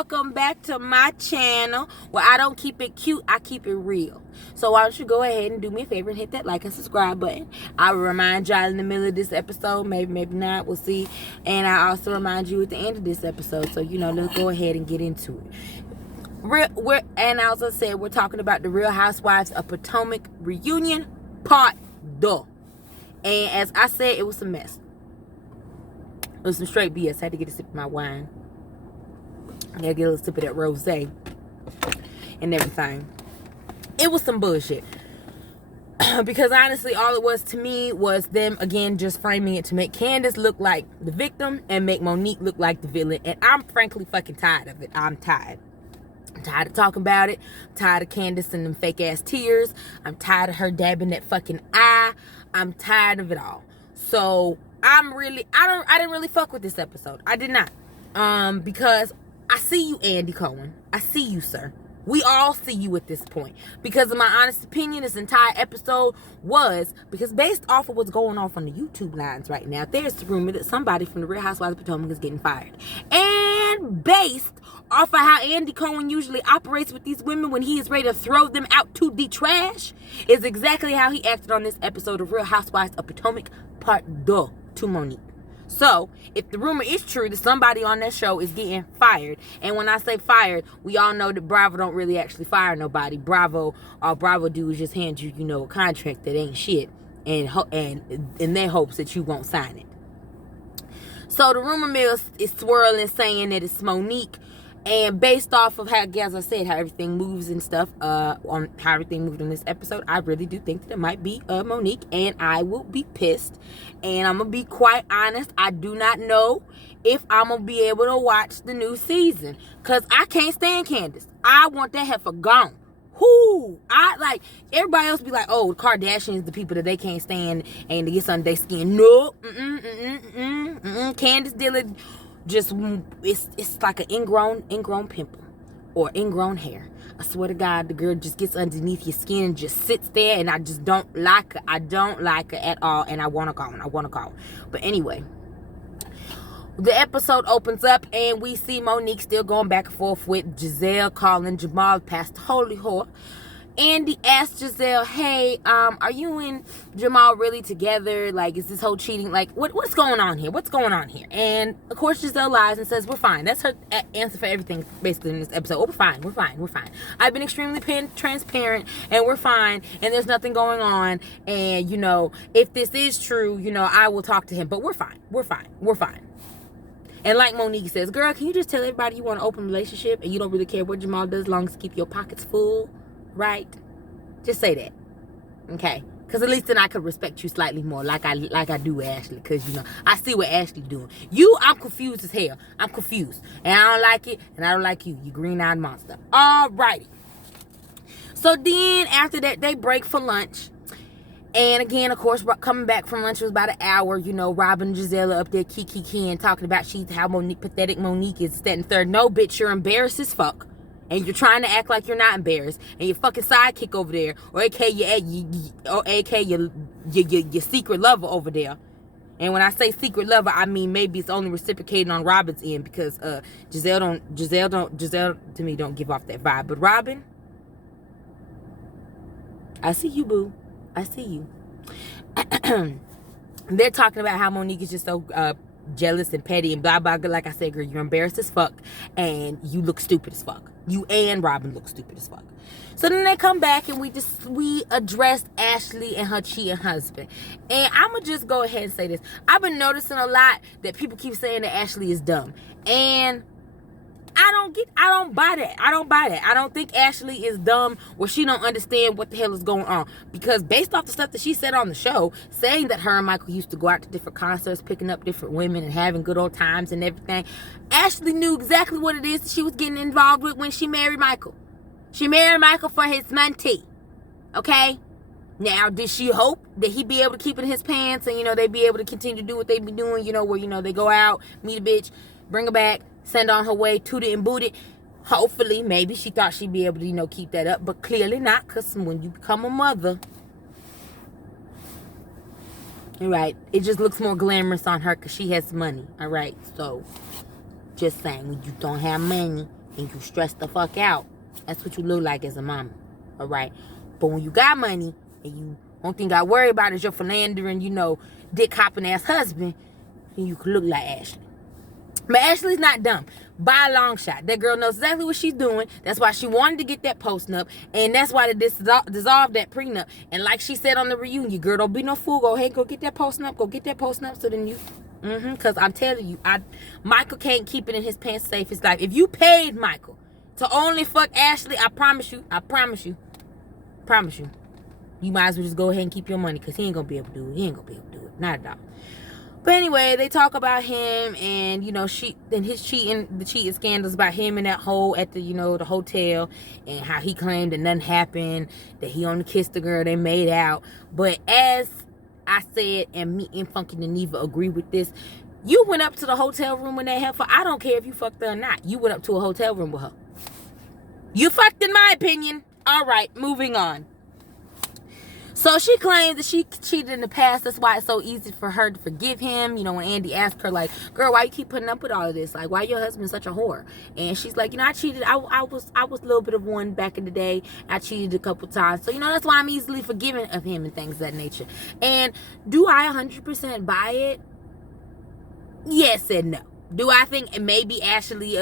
welcome back to my channel where I don't keep it cute, I keep it real. So why don't you go ahead and do me a favor and hit that like and subscribe button. I will remind y'all in the middle of this episode, maybe not, we'll see. And I also remind you at the end of this episode, so let's go ahead and get into it. And as I said, we're talking about the Real Housewives of Potomac reunion part 2. And as I said, it was a mess. It was some straight BS. I had to get a sip of my wine. I gotta get a little sip of that rosé and everything. It was some bullshit. Because honestly, all it was to me was them, again, just framing it to make Candice look like the victim and make Monique look like the villain. And I'm frankly fucking tired of it. I'm tired. I'm tired of talking about it. I'm tired of Candice and them fake ass tears. I'm tired of her dabbing that fucking eye. I'm tired of it all. So I didn't really fuck with this episode. I did not. Because I see you, Andy Cohen. I see you, sir. We all see you at this point. Because in my honest opinion, this entire episode was because based off of what's going on the YouTube lines right now, there's the rumor that somebody from the Real Housewives of Potomac is getting fired. And based off of how Andy Cohen usually operates with these women when he is ready to throw them out to the trash, is exactly how he acted on this episode of Real Housewives of Potomac Part 2 to Monique. So, if the rumor is true that somebody on that show is getting fired, and when I say fired, we all know that Bravo don't really actually fire nobody. All Bravo do is just hand you, a contract that ain't shit, and in their hopes that you won't sign it. So the rumor mill is swirling, saying that it's Monique. And based off of how, as I said, how everything moves and stuff, on how everything moved in this episode, I really do think that it might be Monique, and I will be pissed. And I'm gonna be quite honest, I do not know if I'm gonna be able to watch the new season, cause I can't stand Candice. I want that heifer gone. Everybody else be like, oh, the Kardashians, the people that they can't stand and to get under their skin. No, Candice Dillard. Just it's like an ingrown pimple or ingrown hair. I swear to God, the girl just gets underneath your skin and just sits there, and I just don't like her. I don't like her at all, and I want to go. But anyway, the episode opens up and we see Monique still going back and forth with Giselle, calling Jamal past the holy whore. Andy asked Giselle, hey, are you and Jamal really together? Like, is this whole cheating? Like, what's going on here? What's going on here? And, of course, Giselle lies and says, we're fine. That's her answer for everything, basically, in this episode. Oh, we're fine. I've been extremely transparent, and we're fine, and there's nothing going on. And, if this is true, I will talk to him. But we're fine. And like Monique says, girl, can you just tell everybody you want an open relationship and you don't really care what Jamal does as long as keep your pockets full? Right? Just say that. Okay? Because at least then I could respect you slightly more, like I do Ashley. Because, I see what Ashley doing. I'm confused as hell. I'm confused. And I don't like it, and I don't like you. You green-eyed monster. Alrighty. So then, after that, they break for lunch. And again, of course, coming back from lunch was about an hour. Robin and Giselle up there kiki and talking about how pathetic Monique is, that and third. No, bitch, you're embarrassed as fuck. And you're trying to act like you're not embarrassed, and your fucking sidekick over there, or aka your secret lover over there. And when I say secret lover, I mean maybe it's only reciprocating on Robin's end, because Giselle to me don't give off that vibe. But Robin, I see you, boo. I see you. They're talking about how Monique is just so jealous and petty and blah blah. Like I said, girl, you're embarrassed as fuck, and you look stupid as fuck. You and Robin look stupid as fuck. So then they come back and we addressed Ashley and her cheating husband. And I'ma just go ahead and say this. I've been noticing a lot that people keep saying that Ashley is dumb. And I don't buy that. I don't think Ashley is dumb or she don't understand what the hell is going on. Because based off the stuff that she said on the show, saying that her and Michael used to go out to different concerts, picking up different women and having good old times and everything, Ashley knew exactly what it is that she was getting involved with when she married Michael. She married Michael for his money. Okay? Now, did she hope that he'd be able to keep it in his pants and, they'd be able to continue to do what they be doing, where, they go out, meet a bitch, bring her back, send her on her way, toot it and boot it. Hopefully, maybe she thought she'd be able to, keep that up. But clearly not, because when you become a mother, right, it just looks more glamorous on her because she has money, all right? So, just saying, when you don't have money and you stress the fuck out, that's what you look like as a mama. All right? But when you got money and you only thing I worry about is your philandering, dick hopping ass husband, then you could look like Ashley. But Ashley's not dumb. By a long shot. That girl knows exactly what she's doing. That's why she wanted to get that post-nup. And that's why they dissolved that prenup. And like she said on the reunion, girl, don't be no fool. Go ahead, go get that post-nup. Go get that post-nup. So then you... Because I'm telling you, Michael can't keep it in his pants to save his life. If you paid Michael to only fuck Ashley, I promise you, you might as well just go ahead and keep your money, because he ain't going to be able to do it. Not at all. But anyway, they talk about him and, his cheating scandals about him and that hoe at the, the hotel, and how he claimed that nothing happened, that he only kissed the girl, they made out. But as I said, and me and Funky Neva agree with this, you went up to the hotel room when they had for. I don't care if you fucked her or not. You went up to a hotel room with her. You fucked, in my opinion. All right, moving on. So she claims that she cheated in the past. That's why it's so easy for her to forgive him. When Andy asked her, like, girl, why you keep putting up with all of this? Like, why your husband such a whore? And she's like, I cheated. I was a little bit of one back in the day. I cheated a couple times. So, that's why I'm easily forgiven of him and things of that nature. And do I 100% buy it? Yes and no. Do I think maybe Ashley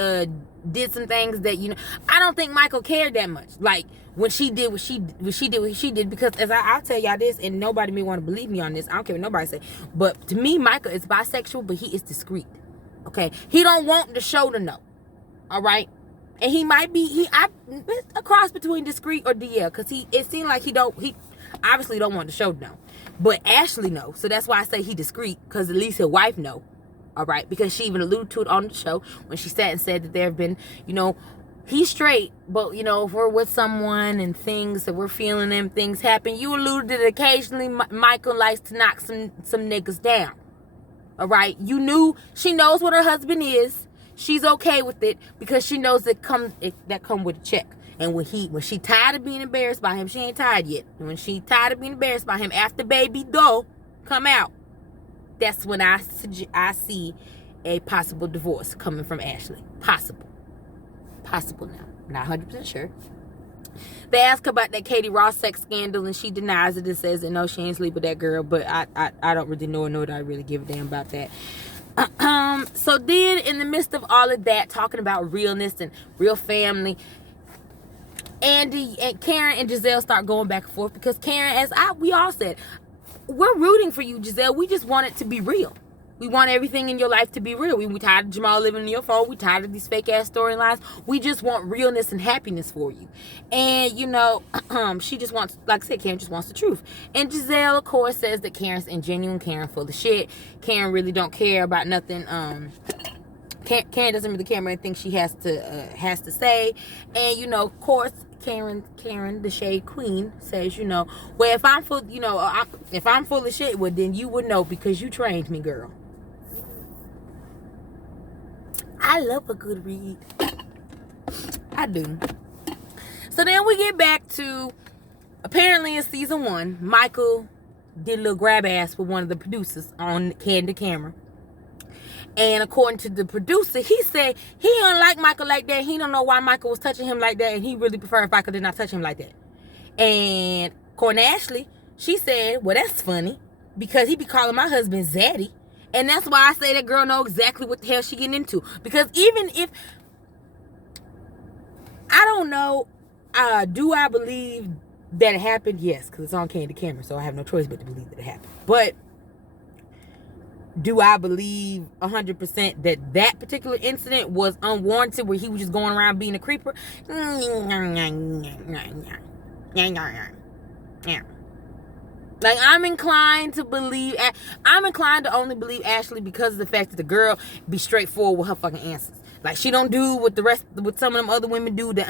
did some things that, I don't think Michael cared that much. Like, when she did what she did, because as I'll tell y'all this, and nobody may want to believe me on this, I don't care what nobody say, but to me, Michael is bisexual, but he is discreet. Okay? He don't want the show to know. All right? And he might be, a cross between discreet or DL, because it seemed like he obviously don't want the show to know. But Ashley knows, so that's why I say he discreet, because at least his wife know. All right, because she even alluded to it on the show when she sat and said that there have been, he's straight, but, if we're with someone and things that we're feeling them, things happen. You alluded that occasionally Michael likes to knock some niggas down. All right, she knows what her husband is. She's okay with it because she knows that come with a check. And when she tired of being embarrassed by him, she ain't tired yet. And when she tired of being embarrassed by him after baby dough come out, that's when I see a possible divorce coming from Ashley. Possible now. Not 100% sure. They ask her about that Katie Ross sex scandal, and she denies it and says that no, she ain't sleep with that girl. But I don't really know that I really give a damn about that. So then, in the midst of all of that, talking about realness and real family, Andy and Karen and Giselle start going back and forth, because Karen, we all said, we're rooting for you, Giselle. We just want it to be real. We want everything in your life to be real. We tired of Jamal living in your phone. We tired of these fake ass storylines. We just want realness and happiness for you. And she just wants, like I said, Karen just wants the truth. And Giselle, of course, says that Karen's ingenuine, Karen full of shit. Karen really don't care about nothing. Karen doesn't really care about anything she has to say. And of course, Karen, the shade queen, says, well, if I'm full, if I'm full of shit, well, then you would know, because you trained me, girl. I love a good read. I do. So then we get back to, apparently in season 1, Michael did a little grab ass with one of the producers on candid camera. And according to the producer, he said he don't like Michael like that. He don't know why Michael was touching him like that. And he really preferred if Michael did not touch him like that. And according to Ashley, she said, well, that's funny, because he be calling my husband Zaddy. And that's why I say that girl know exactly what the hell she getting into. Because even if, I don't know, do I believe that it happened? Yes, because it's on candid camera, so I have no choice but to believe that it happened. But do I believe 100% that that particular incident was unwarranted, where he was just going around being a creeper? Like, I'm inclined to only believe Ashley because of the fact that the girl be straightforward with her fucking answers. Like, she don't do what some of them other women do, that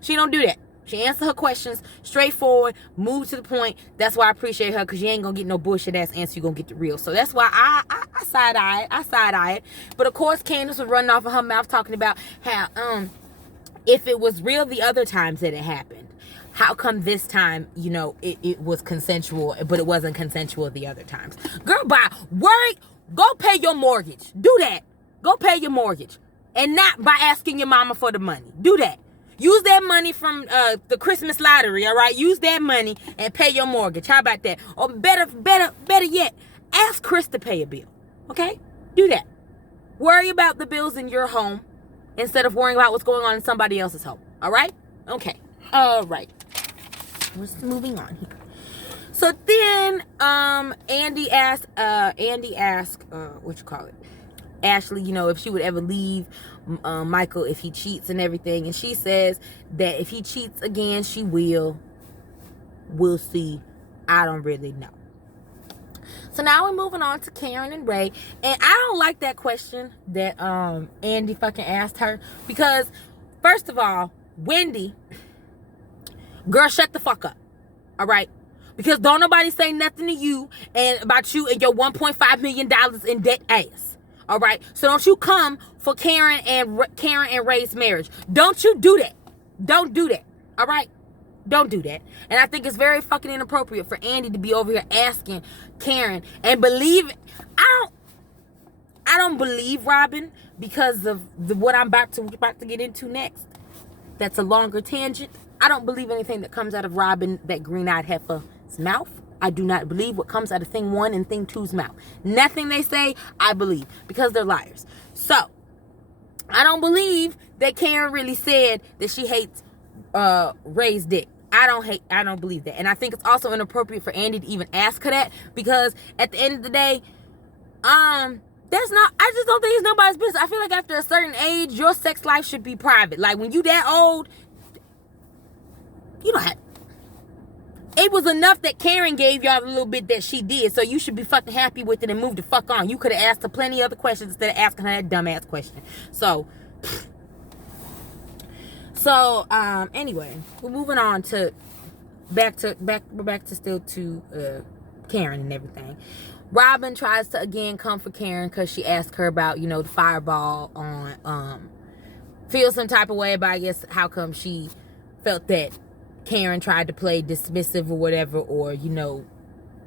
she don't do that. She answer her questions straightforward, move to the point. That's why I appreciate her, because you ain't gonna get no bullshit ass answer. You gonna get the real. So that's why I side eye it. But of course, Candice was running off of her mouth talking about how if it was real the other times that it happened, how come this time, it was consensual, but it wasn't consensual the other times? Girl, worry, go pay your mortgage. Do that. Go pay your mortgage. And not by asking your mama for the money. Do that. Use that money from the Christmas lottery, all right? Use that money and pay your mortgage. How about that? Or better yet, ask Chris to pay a bill, okay? Do that. Worry about the bills in your home instead of worrying about what's going on in somebody else's home, all right? Okay, all right. We're moving on here. So then, Andy asked, what you call it? Ashley, if she would ever leave Michael if he cheats and everything. And she says that if he cheats again, she will. We'll see. I don't really know. So now we're moving on to Karen and Ray. And I don't like that question that Andy fucking asked her. Because, first of all, Wendy, girl, shut the fuck up. All right? Because don't nobody say nothing to you and about you and your $1.5 million in debt ass. All right, so don't you come for Karen and Ray's marriage. Don't you do that. Don't do that. All right, don't do that. And I think it's very fucking inappropriate for Andy to be over here asking Karen and believe. I don't believe Robin because of what I'm about to get into next. That's a longer tangent. I don't believe anything that comes out of Robin, that green-eyed heifer's mouth. I do not believe what comes out of thing 1 and thing 2's mouth. Nothing they say, I believe. Because they're liars. So, I don't believe that Karen really said that she hates Ray's dick. I don't believe that. And I think it's also inappropriate for Andy to even ask her that. Because at the end of the day, I just don't think it's nobody's business. I feel like after a certain age, your sex life should be private. Like when you that old, you don't have. It was enough that Karen gave y'all a little bit that she did, so you should be fucking happy with it and move the fuck on. You could have asked her plenty of other questions instead of asking her that dumbass question. So anyway, we're moving on to back to Karen and everything. Robin tries to again come for Karen because she asked her about the fireball on feel some type of way about, I guess, how come she felt that Karen tried to play dismissive or whatever, or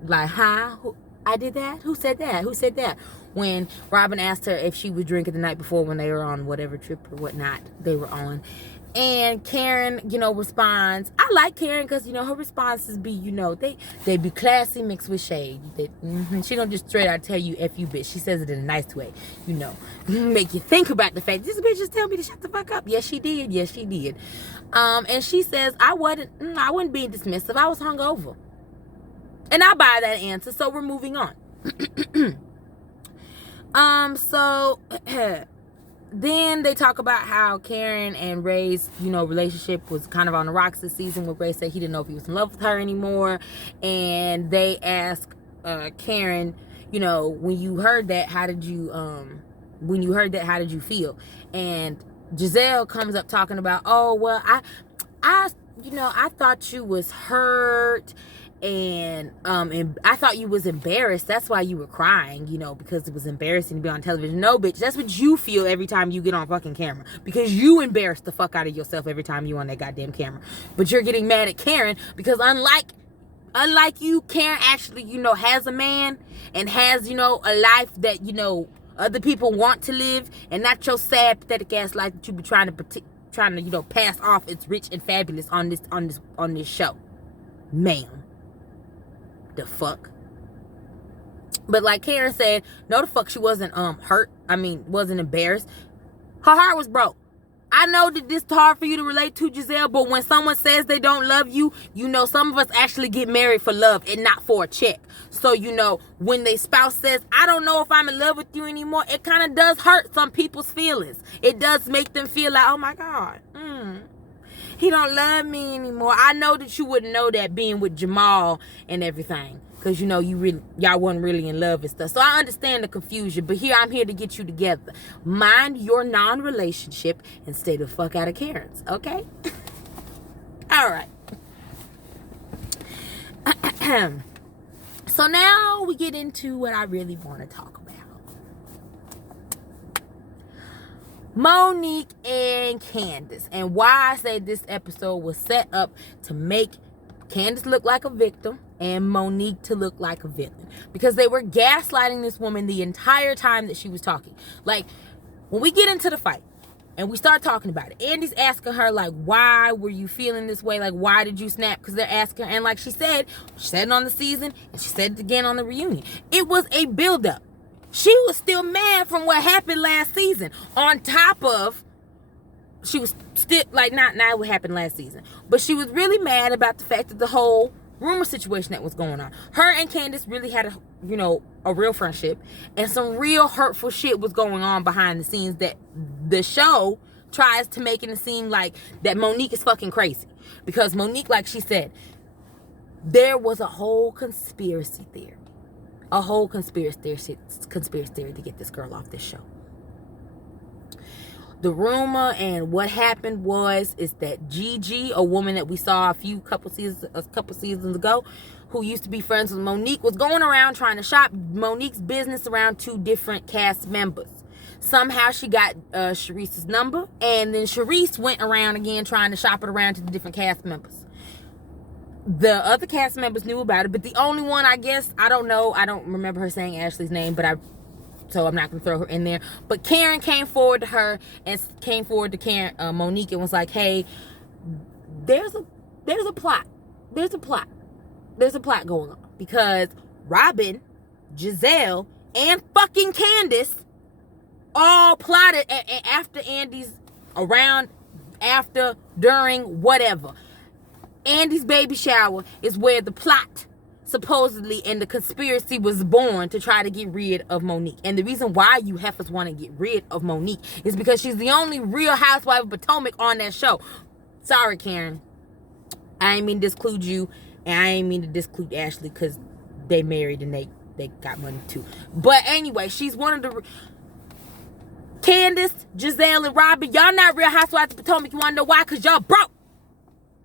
like, I did that? Who said that? When Robin asked her if she was drinking the night before when they were on whatever trip or whatnot they were on. And Karen, responds. I like Karen because, her responses be, they be classy mixed with shade. She don't just straight out tell you F you bitch. She says it in a nice way, make you think about the fact, this bitch just tell me to shut the fuck up. Yes, she did. And she says, I wasn't being dismissive. I was hungover. And I buy that answer, so we're moving on. So then they talk about how Karen and Ray's, relationship was kind of on the rocks this season, where Ray said he didn't know if he was in love with her anymore. And they ask Karen, when you heard that, how did you feel? And Giselle comes up talking about, oh, well, I thought you was hurt, and I thought you was embarrassed. That's why you were crying, because it was embarrassing to be on television. No, bitch, that's what you feel every time you get on fucking camera, because you embarrass the fuck out of yourself every time you on that goddamn camera. But you're getting mad at Karen because unlike you, Karen actually, has a man and has, a life that, other people want to live, and not your sad, pathetic ass life that you be trying to pass off as rich and fabulous on this show, ma'am. The fuck. But like Karen said, no, the fuck she wasn't hurt. Wasn't embarrassed. Her heart was broke. I know that this is hard for you to relate to, Giselle, but when someone says they don't love you, some of us actually get married for love and not for a check. So, when their spouse says, I don't know if I'm in love with you anymore, it kind of does hurt some people's feelings. It does make them feel like, oh my God, he don't love me anymore. I know that you wouldn't know that being with Jamal and everything. Because, y'all wasn't really in love and stuff. So I understand the confusion. But I'm here to get you together. Mind your non-relationship and stay the fuck out of Karen's. Okay? All right. So now we get into what I really want to talk about. Monique and Candice. And why I say this episode was set up to make Candice look like a victim and Monique to look like a villain, because they were gaslighting this woman the entire time that she was talking. Like, when we get into the fight and we start talking about it, Andy's asking her, like, why were you feeling this way? Like, why did you snap? Because they're asking her. And like she said it on the season, and she said it again on the reunion. It was a buildup. She was still mad from what happened last season. On top of, she was still, like, not what happened last season. But she was really mad about the fact that the whole rumor situation that was going on. Her and Candice really had a real friendship, and some real hurtful shit was going on behind the scenes that the show tries to make it seem like that Monique is fucking crazy. Because Monique, like she said, there was a whole conspiracy theory. A whole conspiracy theory to get this girl off this show. The rumor and what happened is that Gigi, a woman that we saw a couple seasons ago, who used to be friends with Monique, was going around trying to shop Monique's business around 2 different cast members. Somehow she got Charisse's number, and then Charisse went around again trying to shop it around to the different cast members. The other cast members knew about it, but the only one, I guess, I don't know, I don't remember her saying Ashley's name, so I'm not going to throw her in there. But Karen came forward to her and came forward to Monique and was like, hey, there's a plot. There's a plot going on. Because Robin, Giselle, and fucking Candice all plotted after Andy's, around, after, during, whatever. Andy's baby shower is where the plot supposedly and the conspiracy was born to try to get rid of Monique. And the reason why you heifers want to get rid of Monique is because she's the only real housewife of Potomac on that show. Sorry, Karen. I ain't mean to disclude you, and I ain't mean to disclude Ashley, because they married and they got money too. But anyway, she's one of the... Candice, Giselle, and Robin, y'all not real housewives of Potomac. You want to know why? Because y'all broke.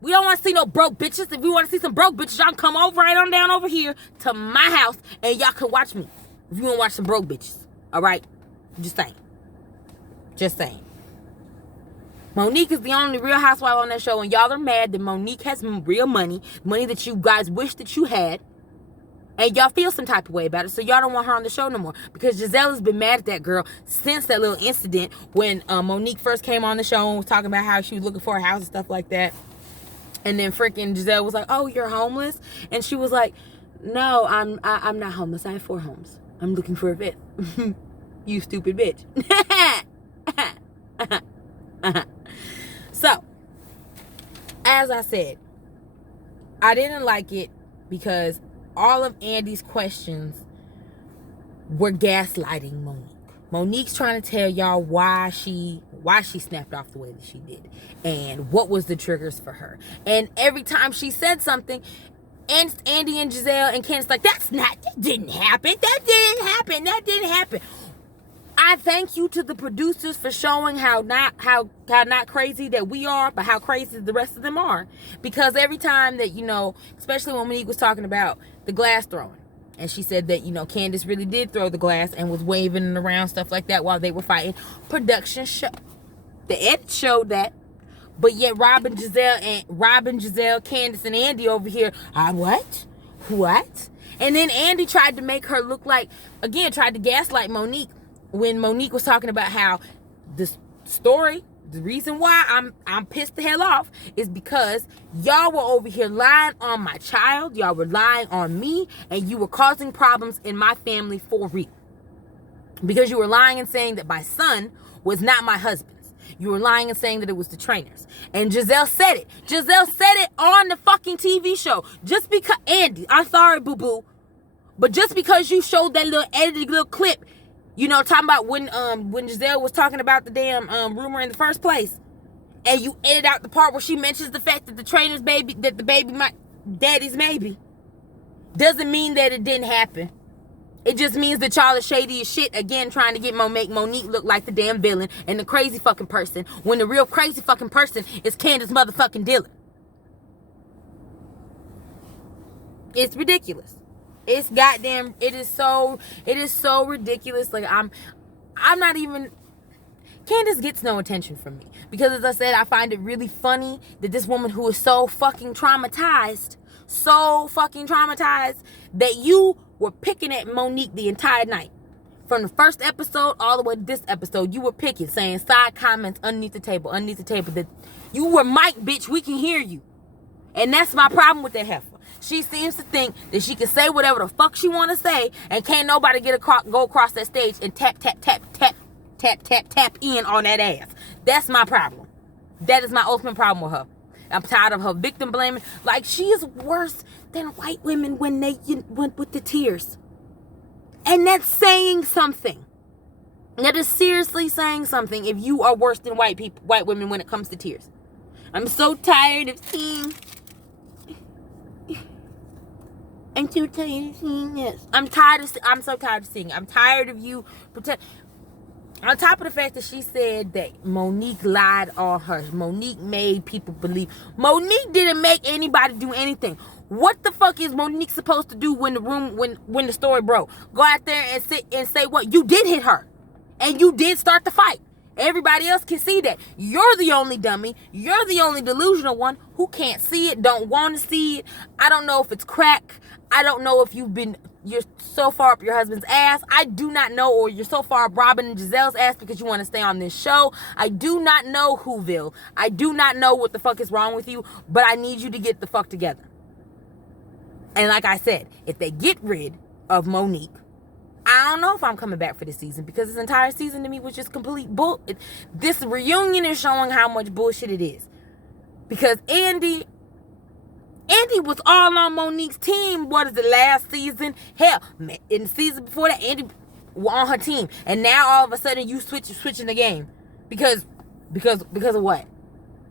We don't want to see no broke bitches. If you want to see some broke bitches, y'all can come over right on down over here to my house, and y'all can watch me. If you want to watch some broke bitches. All right? Just saying. Just saying. Monique is the only real housewife on that show, and y'all are mad that Monique has some real money that you guys wish that you had, and y'all feel some type of way about it, so y'all don't want her on the show no more. Because Giselle has been mad at that girl since that little incident when Monique first came on the show and was talking about how she was looking for a house and stuff like that. And then freaking Giselle was like, oh, you're homeless? And she was like, no, I'm not homeless. I have 4 homes. I'm looking for a vet. You stupid bitch. So, as I said, I didn't like it because all of Andy's questions were gaslighting Monique. Monique's trying to tell y'all why she snapped off the way that she did and what was the triggers for her. And every time she said something, and Andy and Giselle and Candice like, that didn't happen. That didn't happen. I thank you to the producers for showing how not crazy that we are, but how crazy the rest of them are. Because every time that, especially when Monique was talking about the glass throwing, and she said that, Candice really did throw the glass and was waving it around, stuff like that, while they were fighting. Production show. The edit showed that. But yet Robin, Giselle, Candice, and Andy over here, what? And then Andy tried to make her look like, again, tried to gaslight Monique when Monique was talking about how the story, the reason why I'm pissed the hell off is because y'all were over here lying on my child, y'all were lying on me, and you were causing problems in my family for real. Because you were lying and saying that my son was not my husband's. You were lying and saying that it was the trainers. And Giselle said it. Giselle said it on the fucking TV show. Just because, Andy, I'm sorry, boo-boo, but just because you showed that little edited little clip, talking about when Giselle was talking about the damn rumor in the first place, and you edit out the part where she mentions the fact that the trainer's baby, that the baby my daddy's maybe, doesn't mean that it didn't happen. It just means that y'all are shady as shit, again, trying to make Monique look like the damn villain and the crazy fucking person, when the real crazy fucking person is Candice motherfucking Dillon. It's ridiculous. It's goddamn, it is so ridiculous. Like, I'm not even, Candice gets no attention from me. Because, as I said, I find it really funny that this woman who is so fucking traumatized, that you were picking at Monique the entire night. From the first episode all the way to this episode, you were picking, saying side comments underneath the table, that you were Mike, bitch, we can hear you. And that's my problem with that heifer. She seems to think that she can say whatever the fuck she want to say, and can't nobody go across that stage and tap in on that ass. That's my problem. That is my ultimate problem with her. I'm tired of her victim blaming. Like, she is worse than white women when they went with the tears. And that's saying something. That is seriously saying something if you are worse than white women when it comes to tears. I'm so tired of seeing... I'm so tired of seeing this. I'm so tired of seeing it. I'm tired of you pretend. On top of the fact that she said that Monique lied on her. Monique made people believe. Monique didn't make anybody do anything. What the fuck is Monique supposed to do when the story broke? Go out there and sit and say what? You did hit her. And you did start the fight. Everybody else can see that. You're the only dummy. You're the only delusional one who can't see it, don't want to see it. I don't know if it's crack. I don't know if you're so far up your husband's ass. I do not know, or you're so far up Robin and Giselle's ass because you want to stay on this show. I do not know, Whoville. I do not know what the fuck is wrong with you, but I need you to get the fuck together. And like I said, if they get rid of Monique, I don't know if I'm coming back for this season, because this entire season to me was just complete bull. This reunion is showing how much bullshit it is. Because Andy was all on Monique's team. What is it, last season? Hell, in the season before that, Andy was on her team. And now all of a sudden you switching the game. Because of what?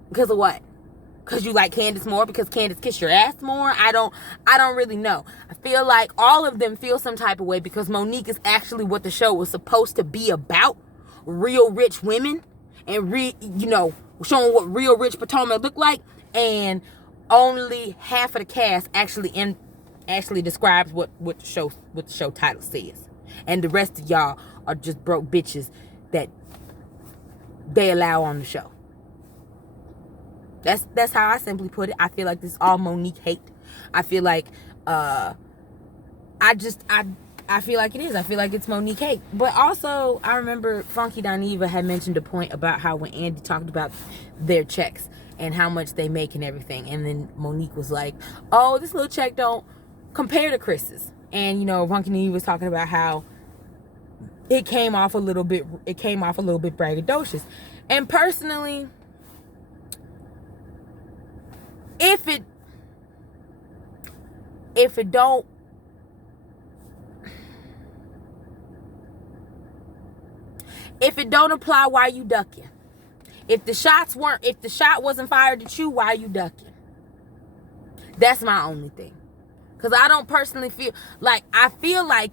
Because of what? Because you like Candice more? Because Candice kissed your ass more? I don't really know. I feel like all of them feel some type of way because Monique is actually what the show was supposed to be about. Real rich women. And showing what real rich Potomac look like. And only half of the cast actually describes what the show title says. And the rest of y'all are just broke bitches that they allow on the show. That's how I simply put it. I feel like this is all Monique hate. I feel like I feel like it is. I feel like it's Monique hate. But also, I remember Funky Dineva had mentioned a point about how when Andy talked about their checks and how much they make and everything, and then Monique was like, "Oh, this little check don't compare to Chris's." And Funky Dineva was talking about how it came off a little bit braggadocious. And personally, if it don't apply, why you ducking? If the shot wasn't fired at you, why you ducking? That's my only thing. Because I don't personally feel like,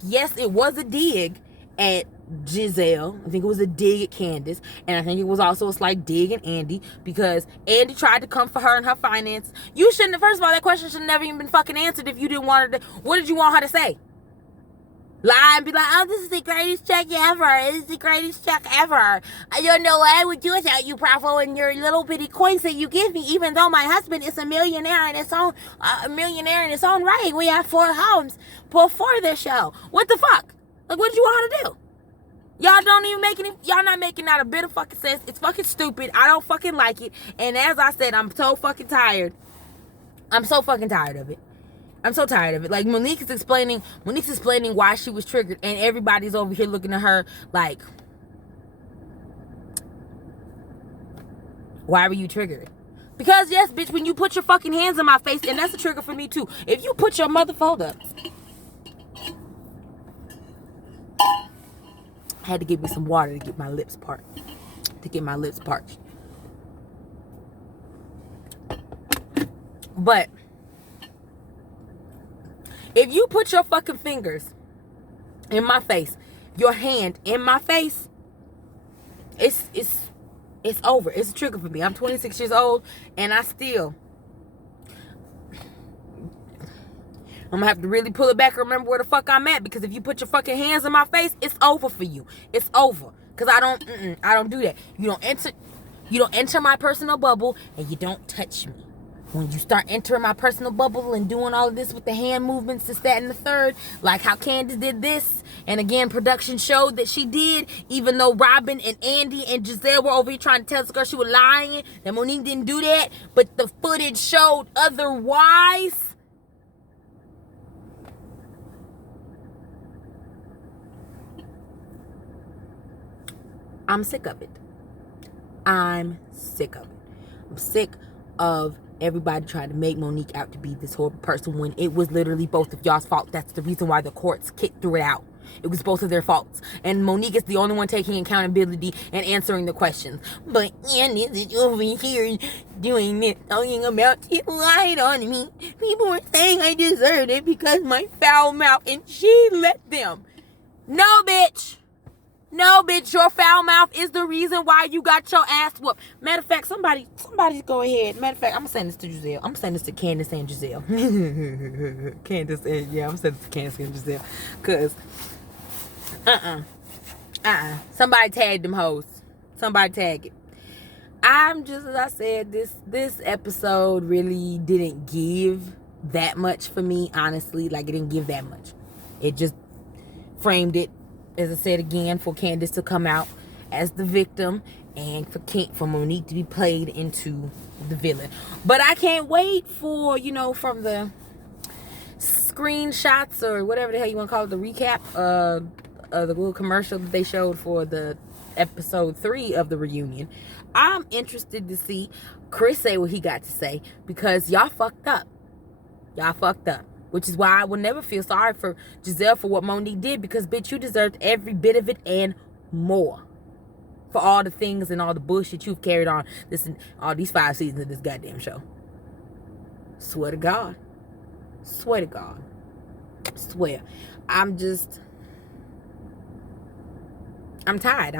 yes, it was a dig at Giselle. I think it was a dig at Candice. And I think it was also a slight dig at Andy, because Andy tried to come for her and her finances. You shouldn't have, first of all, that question should have never even been fucking answered if you didn't want her to. What did you want her to say? Lie and be like, "Oh, this is the greatest check ever. This is the greatest check ever. I don't know what I would do without you, Bravo, and your little bitty coins that you give me, even though my husband is a millionaire in his own right. We have 4 homes before this show." What the fuck? Like, what did you want her to do? Y'all don't even y'all not making not a bit of fucking sense. It's fucking stupid. I don't fucking like it. And as I said, I'm so fucking tired. I'm so fucking tired of it. I'm so tired of it. Like, Monique's explaining why she was triggered, and everybody's over here looking at her like, why were you triggered? Because, yes, bitch, when you put your fucking hands in my face, and that's a trigger for me, too. If you put your motherfucker up. I had to give me some water to get my lips parched. But if you put your fucking fingers in my face, your hand in my face, it's over. It's a trigger for me. I'm 26 years old, and I'm gonna have to really pull it back and remember where the fuck I'm at, because if you put your fucking hands in my face, it's over for you. It's over. Because I don't do that. You don't enter my personal bubble, and you don't touch me. When you start entering my personal bubble and doing all of this with the hand movements, this, that, and the third, like how Candice did this, and again, production showed that she did, even though Robin and Andy and Giselle were over here trying to tell this girl she was lying, that Monique didn't do that, but the footage showed otherwise. I'm sick of it. I'm sick of it. I'm sick of everybody trying to make Monique out to be this horrible person when it was literally both of y'all's fault. That's the reason why the courts threw it out. It was both of their faults. And Monique is the only one taking accountability and answering the questions. But Candice is over here doing this, talking about she lied on me. People were saying I deserved it because my foul mouth, and she let them. No, bitch. No, bitch, your foul mouth is the reason why you got your ass whooped. Matter of fact, somebody go ahead. Matter of fact, I'm going to send this to Giselle. I'm going to send this to Candice and Giselle. Candice and, yeah, I'm sending this to Candice and Giselle. Because, somebody tag them hoes. Somebody tag it. I'm just, as I said, this episode really didn't give that much for me, honestly. Like, it didn't give that much. It just framed it, as I said again, for Candice to come out as the victim and for Monique to be played into the villain. But I can't wait for, from the screenshots or whatever the hell you want to call it, the recap, the little commercial that they showed for the episode 3 of the reunion. I'm interested to see Chris say what he got to say, because y'all fucked up. Y'all fucked up. Which is why I will never feel sorry for Giselle for what Monique did, because, bitch, you deserved every bit of it and more. For all the things and all the bullshit you've carried on all these 5 seasons of this goddamn show. Swear to God. Swear to God. Swear. I'm tired.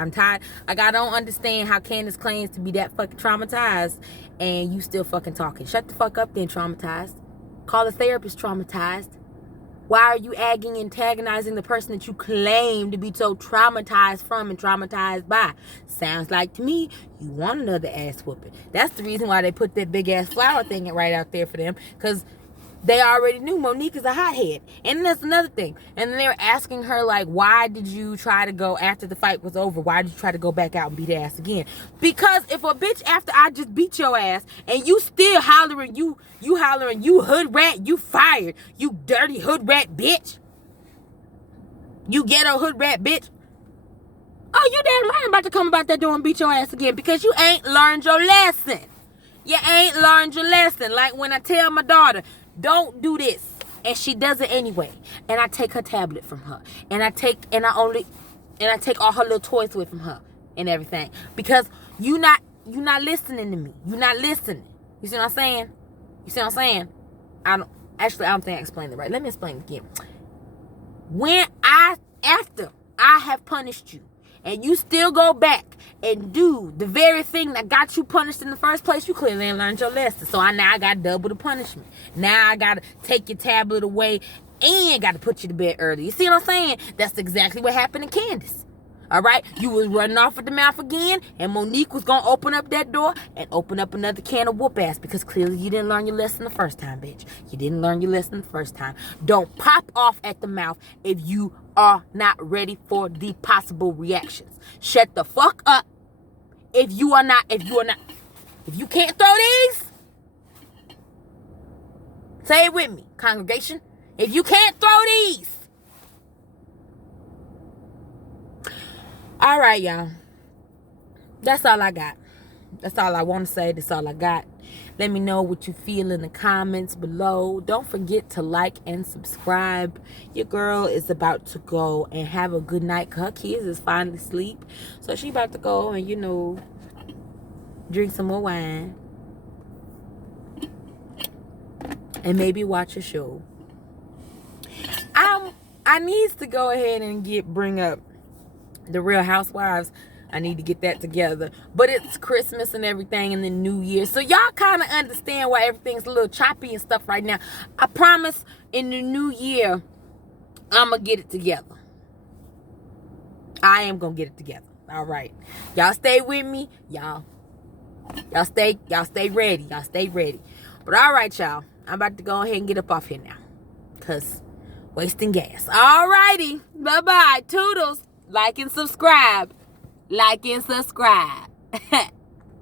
Like, I don't understand how Candice claims to be that fucking traumatized and you still fucking talking. Shut the fuck up then, traumatized. Call a therapist, traumatized. Why are you antagonizing the person that you claim to be so traumatized from and traumatized by? Sounds like to me you want another ass whooping. That's the reason why they put that big ass flower thing right out there for them, because they already knew Monique is a hothead. And that's another thing. And then they were asking her, like, why did you try to go after the fight was over? Why did you try to go back out and beat ass again? Because if a bitch, after I just beat your ass and you still hollering, you hollering, you hood rat, you fired, you dirty hood rat bitch, you ghetto hood rat bitch. Oh, you damn right about to come about that door and beat your ass again, because you ain't learned your lesson. You ain't learned your lesson. Like when I tell my daughter, don't do this, and she does it anyway, and I take her tablet from her, and I take all her little toys away from her and everything, because you not listening to me. You not listening. You see what I'm saying? I don't think I explained it right. Let me explain it again. After I have punished you, and you still go back and do the very thing that got you punished in the first place, you clearly ain't learned your lesson. So now I got double the punishment. Now I got to take your tablet away and got to put you to bed early. You see what I'm saying? That's exactly what happened to Candice. All right? You was running off at the mouth again, and Monique was going to open up that door and open up another can of whoop ass, because clearly you didn't learn your lesson the first time, bitch. You didn't learn your lesson the first time. Don't pop off at the mouth if you are not ready for the possible reactions. Shut the fuck up if you can't throw these. Say it with me, congregation. If you can't throw these. All right, y'all. That's all I got. That's all I want to say. That's all I got. Let me know what you feel in the comments below. Don't forget to like and subscribe. Your girl is about to go and have a good night. Her kids is finally asleep. So she about to go and, drink some more wine. And maybe watch a show. I needs to go ahead and bring up the Real Housewives. I need to get that together. But it's Christmas and everything and the New Year. So y'all kind of understand why everything's a little choppy and stuff right now. I promise in the New Year, I'm going to get it together. I am going to get it together. All right. Y'all stay with me. Y'all stay ready. Y'all stay ready. But all right, y'all. I'm about to go ahead and get up off here now. Because wasting gas. All righty. Bye-bye. Toodles. Like and subscribe. Like and subscribe.